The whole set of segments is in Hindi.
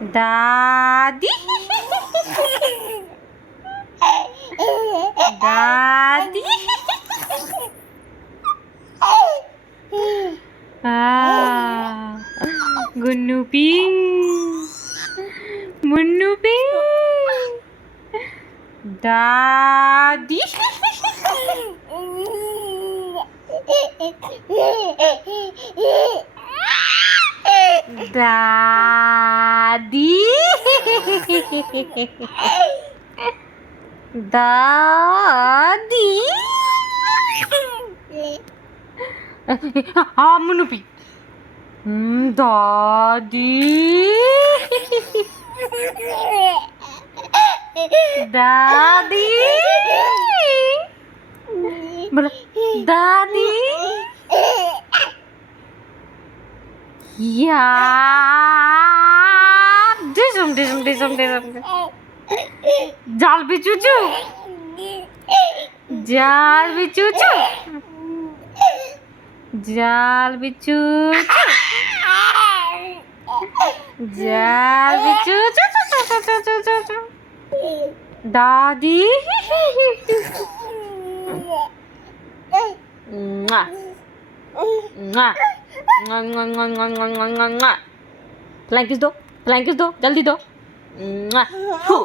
दादी दादी गुन्नू पी मुन्नू पी दादी दादी दादी हाँ मुन्नू पी दादी दादी बोलो दादी यार डिसम डिसम डिसम डिसम जाल भी चूचू जाल भी चूचू जाल भी चूचू जाल भी चूचू दादी फ्लैंकिस दो जल्दी दो फू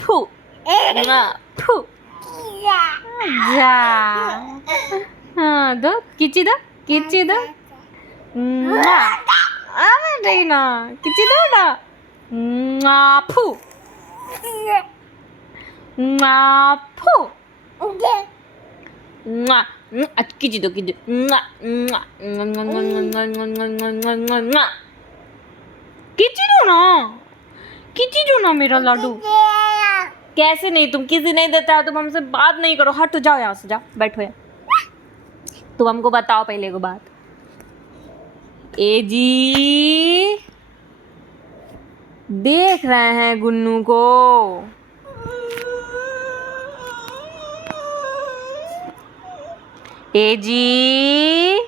फू फू जा हाँ दो किची दो अरे रेना किची दो ना फू फू किची दो किची दो ना मेरा लाडू कैसे नहीं तुम किसी नहीं देता है तुम हमसे बात नहीं करो हट जाओ यहाँ से जाओ बैठो यहाँ तुम हमको बताओ पहले को बात ए जी देख रहे हैं गुन्नू को ए जी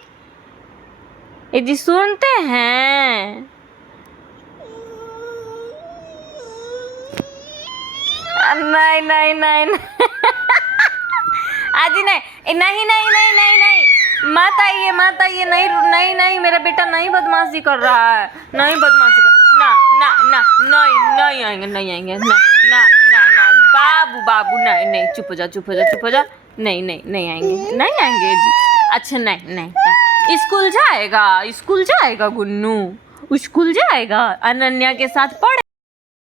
सुनते हैं नहीं आजी नहीं मत आइए नहीं मेरा बेटा नहीं बदमाशी कर रहा है नहीं बदमाशी कर नहीं आएंगे ना बाबू नहीं चुप हो जा नहीं आएंगे जी अच्छा नहीं स्कूल जाएगा गुन्नू स्कूल जाएगा अनन्या के साथ पढ़